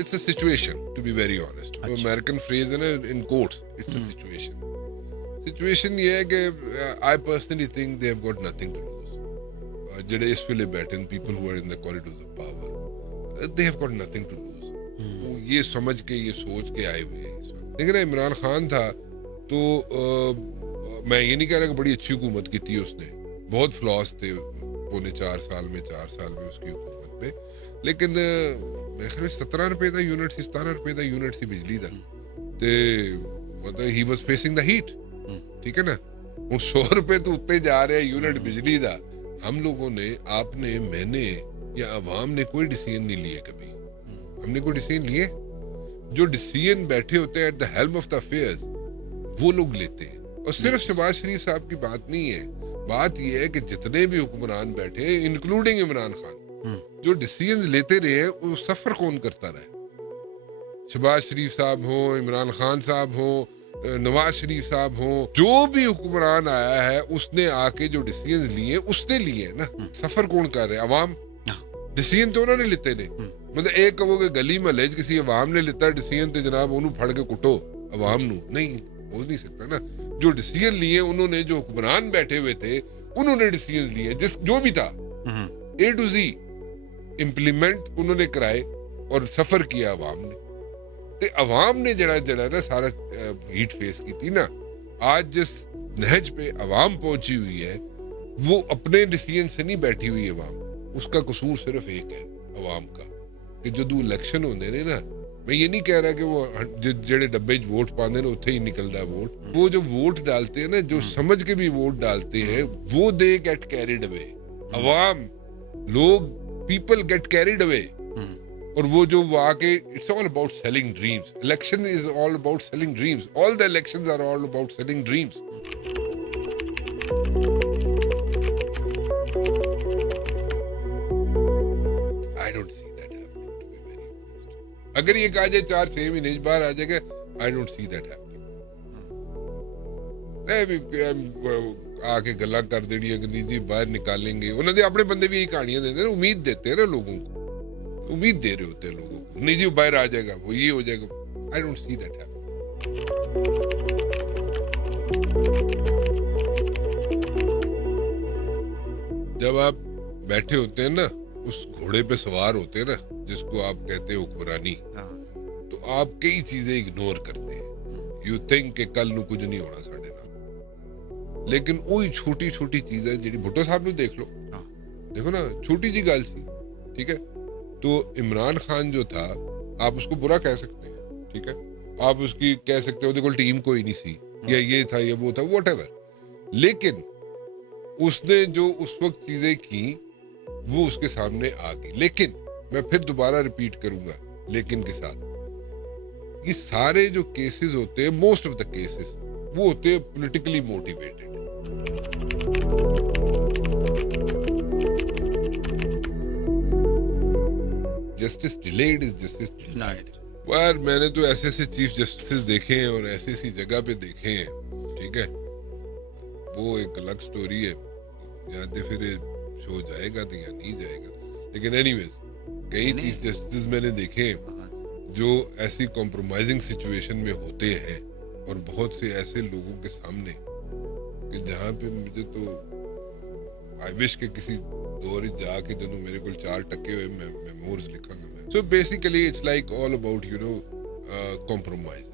it's a situation, to be very honest. तो American phrase है ना, in quotes, it's a situation. Situation ये है कि I personally think they have got nothing to lose. ਜਿਹੜੇ ਇਸ ਵੇਲੇ बैठे हैं, people who are in the corridors of power, they have got nothing to lose. वो ये समझ के, ये सोच के आए हुए हैं इस वक्त. लेकिन इमरान खान था तो मैं ये नहीं कह रहा कि बड़ी अच्छी हुकूमत की थी उसने. बहुत फ्लॉस थे पौने 4 साल में उसकी हुकूमत में. लेकिन मेरे ख्याल 17 रुपए ਦਾ यूनिट ਸੀ, 17 रुपए ਦਾ यूनिट ਸੀ ਬਿਜਲੀ ਦਾ. ਤੇ ਮਤਲਬ ਹੀ ਵਾਸ ਫੇਸਿੰਗ ਦਾ ਹੀਟ. ठीक है ना. ਹੁਣ 100 रुपए तो ਉੱਤੇ जा रहा है यूनिट बिजली ਦਾ. हम लोगों ने, आपने, मैंने या अवाम ने कोई डिसीजन नहीं लिए कभी. हमने कोई डिसीजन लिए? जो डिसीजन बैठे होते हैं at the helm of the affairs, वो लोग लेते हैं. और सिर्फ शहबाज शरीफ साहब की बात नहीं है. बात यह है कि जितने भी हुक्मरान बैठे, इंक्लूडिंग इमरान खान, जो डिसीजंस लेते रहे हैं, वो सफर कौन करता रहा? शहबाज शरीफ साहब हो, इमरान खान साहब हो, नवाज शरीफ साहब हो, जो भी हुक्मरान आया है उसने आके जो डिसीजंस लिए उसने लिए ना. सफर कौन कर रहे? अवाम. डिसीजन तो उन्होंने लेते ने. मतलब एक कहोगे गली महल्ले किसी अवाम ने लेता डिसीजन तो जनाब उन्होंने फड़ के कुटो अवाम नू. नहीं, हो नहीं सकता ना. जो डिसीजन लिए उन्होंने, जो हुक्मरान बैठे हुए थे उन्होंने डिसीजन लिए, जिस जो भी था A to Z इंप्लीमेंट उन्होंने कराए और सफर किया अवाम ने. ते अवाम ने जड़ा ना सारा हीट फेस की थी ना. आज जिस नहज पे अवाम पहुंची हुई है वो अपने डिसीजन से नहीं बैठी हुई है अवाम. उसका कसूर सिर्फ एक है अवाम का, कि जो इलेक्शन होंदे ने ना, मैं ये नहीं कह रहा कि वो जेड़े डब्बे वोट पाते हैं उत्थे ही निकलता वोट. वो जो वोट डालते हैं ना, जो समझ के भी वोट डालते हैं, वो दे गेट कैरिड अवे. अवाम, लोग, पीपल गेट कैरिड अवे. और वो जो आके, it's all about selling dreams. Election is all about selling dreams. All the elections are all about selling dreams. I don't see that happening, to be very honest. अगर ये कहा जाए 4-6 महीने बाहर आ जाएगा, I don't see that happening. आके गल्ला कर देनी है जी बाहर निकालेंगे. उन्होंने अपने बंदे भी यही कहानियां देते हैं, उम्मीद देते हैं ना लोगों को. उम्मीद दे रहे होते हैं लोगों को, नहीं जी बाहर आ जाएगा, वो ये हो जाएगा. I don't see that happening. जब आप बैठे होते हैं ना, उस घोड़े पे सवार होते हैं ना, जिसको आप कहते हैं हुक्मरानी, तो आप कई चीजें इग्नोर करते हैं. यू थिंक कि कल नू कुछ नहीं होना साडे नाल. लेकिन वही छोटी छोटी चीजें, जिहड़ी भुट्टो साहब नू देख लो, देखो ना, छोटी जी गल सी. ठीक है. तो इमरान खान जो था, आप उसको बुरा कह सकते हैं, ठीक है, आप उसकी कह सकते हो देखो टीम कोई नहीं सी, या ये था या वो था, व्हाटएवर. लेकिन उसने जो उस वक्त चीजें की वो उसके सामने आ गई. लेकिन मैं फिर दोबारा रिपीट करूंगा, लेकिन के साथ, ये सारे जो केसेस होते हैं, मोस्ट ऑफ द केसेस, वो होते हैं politically motivated. Justice delayed is justice denied. यार मैंने तो ऐसे ऐसे चीफ जस्टिस देखे हैं और ऐसी ऐसी जगह पे देखे हैं, ठीक है, वो एक अलग स्टोरी है. या तो फिर शो जाएगा तो या नहीं जाएगा. लेकिन एनीवेज, कई चीफ जस्टिस मैंने देखे हैं जो ऐसी कॉम्प्रोमाइजिंग सिचुएशन में होते हैं, और बहुत से ऐसे लोगों के सामने कि जहाँ पे मुझे तो आई विश के किसी दौर जाके जो मेरे को 4 टके हुए मेमोर्स लिखांगा मैं. So basically it's like all about you know compromising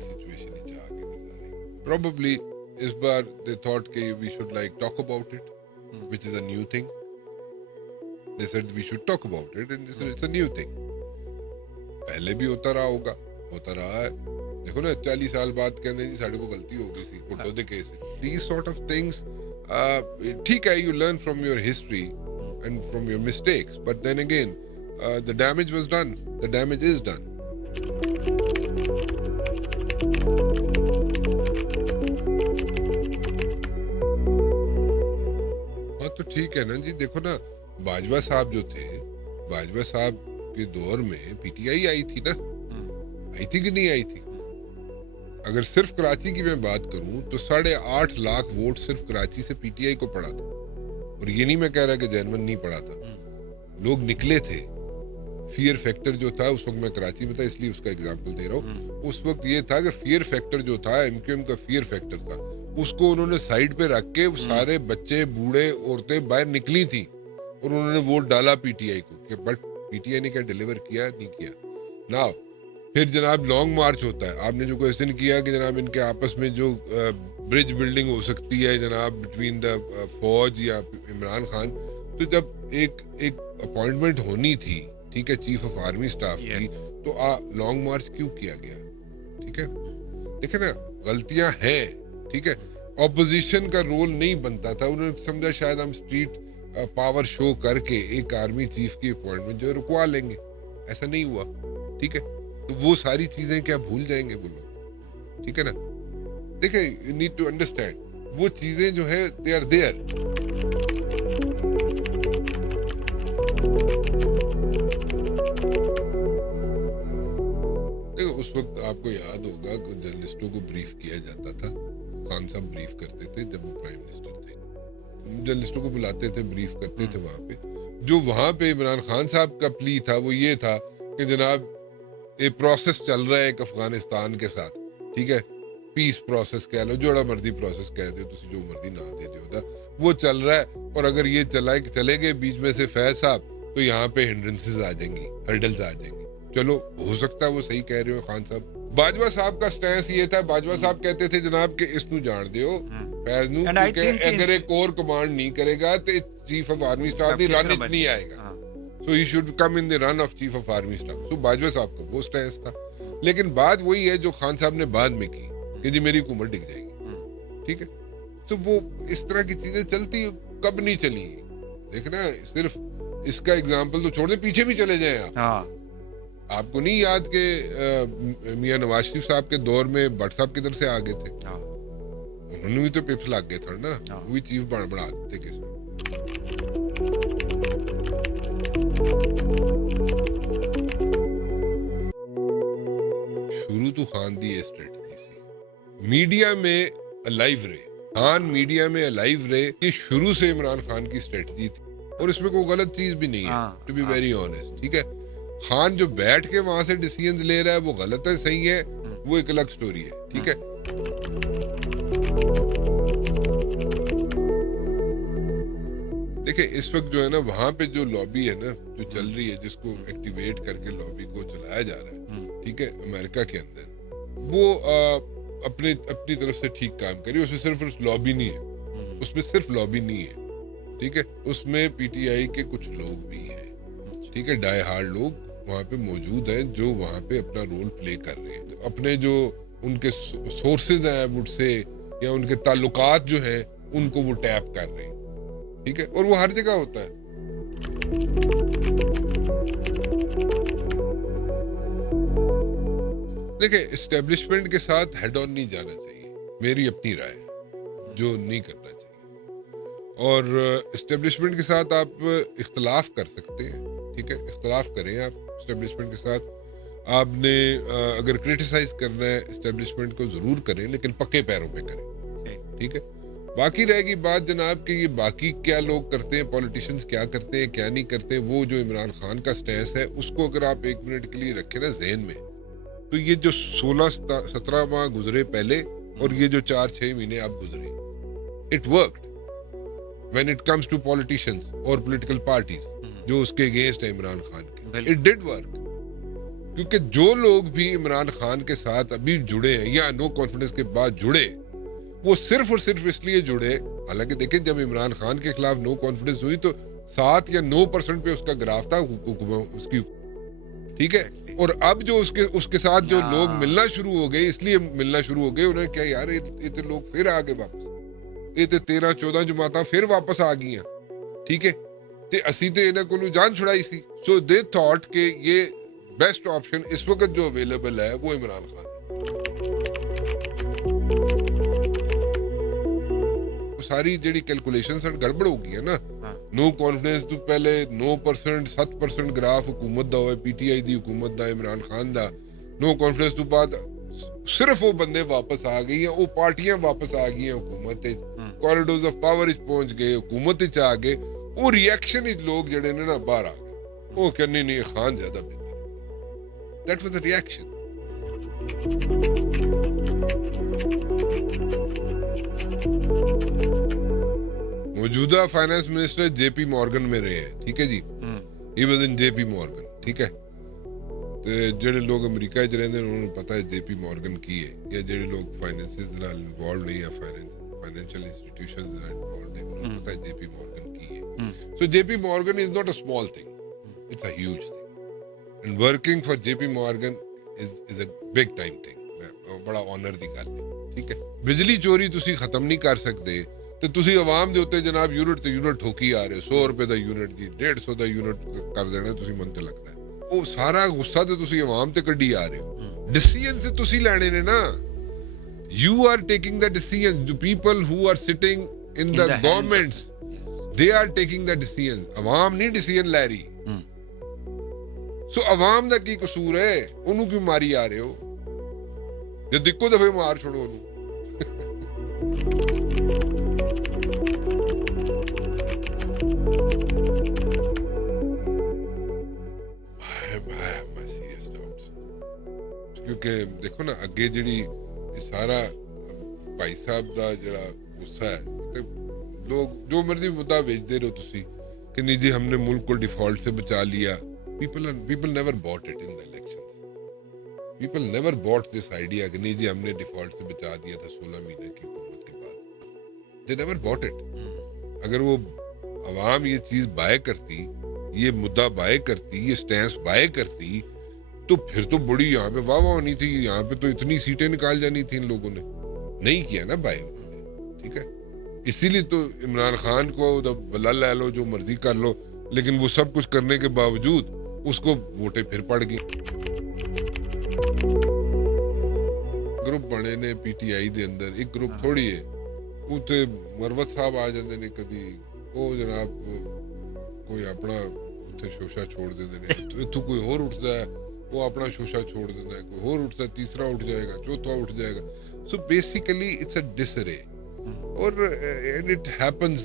situation ही जाके सारे. प्रोबेबली इस बार दे थॉट कि we should like talk about it, which is a new thing. They said we should talk about it and it's a new thing. पहले भी होता रहा होगा, होता रहा है. देखो ना, 40 साल बाद कहते जी साढ़े को गलती हो गई सी भुट्टो दे case. These sort of things, ठीक है, you learn from your history and from your mistakes, but then again the damage was done, the damage is done. हाँ तो ठीक है ना जी. देखो ना, बाजवा साहब जो थे, बाजवा साहब के दौर में पीटीआई आई थी ना, आई थी कि नहीं आई थी? अगर सिर्फ कराची की मैं बात करूं तो 8.5 लाख वोट सिर्फ कराची से पीटीआई को पड़ा था. और ये नहीं मैं कह रहा कि जैनवन नहीं पड़ा था, लोग निकले थे. फियर फैक्टर जो था, उस वक्त मैं कराची में था इसलिए उसका एग्जांपल दे रहा हूँ, उस वक्त ये था कि फियर फैक्टर जो था, एमक्यूएम का फियर फैक्टर था, उसको उन्होंने साइड पे रख के सारे बच्चे बूढ़े औरतें बाहर निकली थी और उन्होंने वोट डाला पीटीआई को, बट पीटीआई ने क्या डिलीवर किया? नहीं किया ना। फिर जनाब लॉन्ग मार्च होता है, आपने जो क्वेश्चन किया कि जनाब इनके आपस में जो ब्रिज बिल्डिंग हो सकती है जनाब बिटवीन द फौज या इमरान खान, तो जब एक अपॉइंटमेंट होनी थी, ठीक है, चीफ ऑफ आर्मी स्टाफ की, तो लॉन्ग मार्च क्यों किया गया? ठीक है, देखिए ना, गलतियां हैं, ठीक है। ऑपोजिशन का रोल नहीं बनता था, उन्होंने समझा शायद हम स्ट्रीट पावर शो करके एक आर्मी चीफ की अपॉइंटमेंट जो है रुकवा लेंगे, ऐसा नहीं हुआ, ठीक है। तो वो सारी चीजें क्या भूल जाएंगे वो लोग? ठीक है ना। देखिए, यू नीड टू अंडरस्टैंड, वो चीजें जो है दे आर देयर। देखो, उस वक्त आपको याद होगा कि जर्नलिस्टों को ब्रीफ किया जाता था, खान साहब ब्रीफ करते थे जब वो प्राइम मिनिस्टर थे, जर्नलिस्टों को बुलाते थे, ब्रीफ करते थे। वहां पे जो वहां पे इमरान खान साहब का प्ली था वो ये था कि जनाब ये प्रोसेस चल रहा है एक अफगानिस्तान के साथ, ठीक है, पीस प्रोसेस कह लो, जोड़ा मर्जी प्रोसेस कह दो, तुम जो मर्जी ना दे दो, वो चल रहा है। और अगर ये चले गए बीच में से फैज साहब, तो यहाँ पे हिंड्रेंसेस आ जाएंगी, हर्डल्स आ जाएंगी। चलो, हो सकता है वो सही कह रहे हो खान साहब। बाजवा साहब का स्टैंस ये था, बाजवा साहब कहते थे जनाब कि इसनू जान दियो फैज नू, क्योंकि अगर एक कोर कमांड नहीं करेगा तो chief of army staff the run नहीं आएगा, so he should come in the run of chief of army staff। तो बाजवा साहब का वो स्टैंस था। लेकिन बात वही है जो खान साहब ने बाद में की कि जी मेरी हुकूमत डिग जाएगी, ठीक है। तो वो इस तरह की चीजें चलती कब नहीं चली, देखना। सिर्फ इसका एग्जाम्पल तो छोड़ दे, पीछे भी चले जाए आप। आपको नहीं याद कि मियां नवाज शरीफ साहब के दौर में भट्ट साहब किधर से आ गए थे? उन्होंने भी तो पेपर लग गए था ना, वो भी चीफ बना देते केस में। शुरू तो खान दी स्ट्रेटजी सी, मीडिया में अलाइव रहे, खान मीडिया में अलाइव रहे, ये शुरू से इमरान खान की स्ट्रेटजी थी और इसमें कोई गलत चीज भी नहीं है, टू बी वेरी ऑनेस्ट, ठीक है। खान जो बैठ के वहां से डिसीजन ले रहा है वो गलत है, सही है, वो एक अलग स्टोरी है, ठीक है। देखिए, इस वक्त जो है ना वहां पे जो लॉबी है ना जो चल रही है, जिसको एक्टिवेट करके लॉबी को चलाया जा रहा है, ठीक है, अमेरिका के अंदर, वो अपनी तरफ से ठीक काम करी। उसमें सिर्फ लॉबी नहीं है, उसमें सिर्फ लॉबी नहीं है, ठीक है, उसमें पीटीआई के कुछ लोग भी हैं, ठीक है, डाई हार्ड लोग वहाँ पे मौजूद हैं जो वहाँ पे अपना रोल प्ले कर रहे हैं। अपने जो उनके सोर्सेज हैं वुड से, या उनके ताल्लुकात जो हैं उनको वो टैप कर रहे हैं, ठीक है, और वो हर जगह होता है। देखिए, एस्टेब्लिशमेंट के साथ हेड ऑन नहीं जाना चाहिए, मेरी अपनी राय है, जो नहीं करना चाहिए। और एस्टेब्लिशमेंट के साथ आप इख्तलाफ कर सकते हैं, ठीक है, इख्तलाफ करें आप एस्टेब्लिशमेंट के साथ। आपने अगर क्रिटिसाइज करना है एस्टेब्लिशमेंट को जरूर करें, लेकिन पक्के पैरों पे करें, ठीक है। बाकी रहेगी बात जनाब कि ये बाकी क्या लोग करते हैं, पॉलिटिशियंस क्या करते हैं क्या नहीं करते, वो जो इमरान खान का स्टैंस है उसको अगर आप एक मिनट के लिए रखें ना जहन में, तो ये जो 16-17 माह गुजरे पहले और ये जो 4-6 महीने अब गुजरे, it worked when it comes to politicians और पॉलिटिकल पार्टीज जो उसके अगेंस्ट है इमरान खान के, इट डिड वर्क। क्योंकि जो लोग भी इमरान खान के साथ अभी जुड़े हैं या नो कॉन्फिडेंस के बाद जुड़े, वो सिर्फ और सिर्फ इसलिए जुड़े, हालांकि देखिए जब इमरान खान के खिलाफ नो कॉन्फिडेंस हुई तो 7 या 9% पे उसका ग्राफ था उसकी, ठीक है। और अब जो उसके साथ जो लोग मिलना शुरू हो गए, इसलिए मिलना शुरू हो गए, उन्हें क्या यार ये तो लोग फिर आ गए वापस, ये तो 13-14 जमाता फिर वापस आ गई, ठीक है, ते असी ते इन्हें को जान छुड़ाई सी। सो दे थॉट के ये बेस्ट ऑप्शन इस वक्त जो अवेलेबल है वो इमरान खान है। सारी जेडी कैलकुलेशंस गड़बड़ हो गई है ना। नो कॉन्फिडेंस तो पहले 9% 7% ग्राफ हुकूमत दा होए, पीटीआई दी हुकूमत दा, इमरान खान दा। नो कॉन्फिडेंस तो बाद सिर्फ वो बंदे वापस आ गई हैं, वो पार्टियां वापस आ गई हैं हुकूमत, कॉरिडोर्स ऑफ पावर पहुंच गए, हुकूमत आ गए, वो रिएक्शन लोग जड़े ने ना बाहर आ गए, ਉਹ ਕਹਿੰਦੀ ਨਹੀਂ ਖਾਨ ਜ਼ਿਆਦਾ ਬਿਹਤਰ ਹੈ। That was the reaction. मौजूदा फाइनेंस मिनिस्टर जेपी मॉर्गन में रहे हैं, ठीक है जी। He was in JP Morgan, ठीक है। ਤੇ ਜਿਹੜੇ ਲੋਕ ਅਮਰੀਕਾ 'ਚ ਰਹਿੰਦੇ ਨੇ ਉਹਨਾਂ ਨੂੰ ਪਤਾ ਹੈ ਜੇਪੀ ਮੌਰਗਨ ਕੀ ਹੈ, ਜਾਂ ਜਿਹੜੇ ਲੋਕ ਫਾਈਨੈਂਸਿਸ ਦੇ ਨਾਲ ਇਨਵੋਲਵ ਨਹੀਂ ਆ, ਫਾਈਨੈਂਸ਼ੀਅਲ ਇੰਸਟੀਟਿਊਸ਼ਨਸ ਦੇ ਨਾਲ ਇਨਵੋਲਵ ਨੇ, ਉਹਨਾਂ ਨੂੰ ਪਤਾ ਹੈ ਜੇਪੀ ਮੌਰਗਨ ਕੀ ਹੈ। So JP Morgan is not a small thing, it's a huge thing, and working for JP Morgan is a big time thing. ਬੜਾ ਆਨਰ ਦੀ ਗੱਲ ਹੈ, ਠੀਕ ਹੈ। ਬਿਜਲੀ ਚੋਰੀ ਤੁਸੀਂ ਖਤਮ ਨਹੀਂ ਕਰ ਸਕਦੇ ਤੇ ਤੁਸੀਂ ਆਵਾਮ ਦੇ ਉੱਤੇ ਜਨਾਬ ਯੂਨਿਟ ਤੇ ਯੂਨਿਟ ਠੋਕੀ ਆ ਰਹੇ ਹੋ। 100 ਰੁਪਏ ਦਾ ਯੂਨਿਟ ਜੀ, 150 ਦਾ ਯੂਨਿਟ ਕਰ ਦੇਣਾ ਤੁਸੀਂ, ਮਨ ਤੇ ਲੱਗਦਾ ਉਹ ਸਾਰਾ ਗੁੱਸਾ ਤੇ ਤੁਸੀਂ ਆਵਾਮ ਤੇ ਕੱਢੀ ਆ ਰਹੇ ਹੋ। ਡਿਸੀਜਨ ਤੇ ਤੁਸੀਂ ਲੈਣੇ ਨੇ ਨਾ। You are taking the decision, the people who are sitting in the governments, they are taking the decision. ਆਵਾਮ ਨਹੀਂ ਡਿਸੀਜਨ ਲੈ ਰਹੀ। ਸੋ ਆਵਾਮ ਦਾ ਕੀ ਕਸੂਰ ਹੈ? ਉਹਨੂੰ ਕਿਉਂ ਮਾਰੀ ਆ ਰਹੇ ਹੋ? ਜੇ ਇੱਕੋ ਦਫੇ ਮਾਰ ਛੋੜੋ ਉਹਨੂੰ। ਕਿਉਂਕਿ ਦੇਖੋ ਨਾ ਅੱਗੇ ਜਿਹੜੀ ਇਹ ਸਾਰਾ ਭਾਈ ਸਾਹਿਬ ਦਾ ਜਿਹੜਾ ਗੁੱਸਾ ਹੈ, ਤੇ ਲੋਕ ਜੋ ਮਰਜ਼ੀ ਮੁੱਦਾ ਵੇਚਦੇ ਰਹੋ ਤੁਸੀਂ ਕਿ ਨਹੀਂ ਜੀ हमने मुल्क को डिफॉल्ट से बचा लिया। people never bought it in the elections. people never bought this idea कि नहीं जी हमने डिफॉल्ट से बचा दिया था 16 महीने की हुकूमत के बाद। they never bought it. अगर वो अवाम ये चीज बाय करती, ये मुद्दा बाय करती, ये स्टैंस बाय करती, तो फिर तो बड़ी यहाँ पे वाह होनी थी। यहाँ पे तो इतनी सीटें निकाल जानी थी इन लोगों ने। नहीं किया ना बाय उन्होंने, ठीक है। इसीलिए तो इमरान खान को बला ले लो, जो मर्जी कर लो, लेकिन वो सब कुछ करने के बावजूद उसको वोटें फिर पड़ गई। ग्रुप बने ने पीटीआई दे अंदर, एक ग्रुप थोड़ी है। उत्ते मरवत साहब आ जाते ने, कदी वो जनाब कोई अपना उत्ते शोशा छोड़ देते ने, इत्थों कोई होर उठता है वो अपना शोशा छोड़ देता है, कोई और उठता है, तीसरा उठ जाएगा, चौथा उठ जाएगा। So basically it's a disarray, और and it happens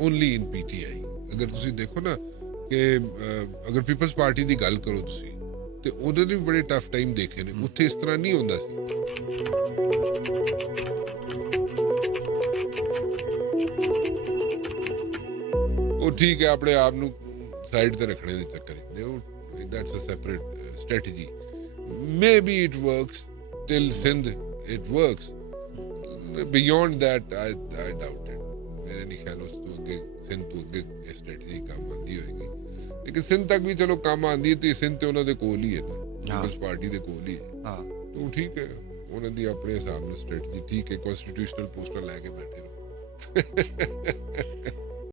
only in PTI. अगर तुसी देखो ना कि अगर पीपल्स पार्टी ਦੀ ਗੱਲ ਕਰੋ ਤੁਸੀਂ ਤੇ ਉਹਦੇ ਵੀ ਬੜੇ ਟਫ ਟਾਈਮ ਦੇਖੇ ਨੇ, ਉੱਥੇ ਇਸ ਤਰ੍ਹਾਂ ਨਹੀਂ ਹੁੰਦਾ ਸੀ। ਉਹ ਠੀਕ ਹੈ ਆਪਣੇ ਆਪ ਨੂੰ ਸਾਈਡ ਤੇ ਰੱਖਣੇ ਦੇ ਚੱਕਰ ਚ, that's a separate strategy. Maybe it works till Sindh, it works. Beyond that I doubt it. मेरे नहीं ख्याल उस तो आगे सिंध तो आगे strategy काम आती होगी, लेकिन सिंध तक भी चलो काम आती है। तो सिंध तो उन्होंने दे कोल ही है ना, पीपल्स पार्टी दे कोल ही है, तो ठीक है। उन्होंने दी अपने हिसाब से strategy ठीक है, constitutional पोस्टर लेके बैठे रहो।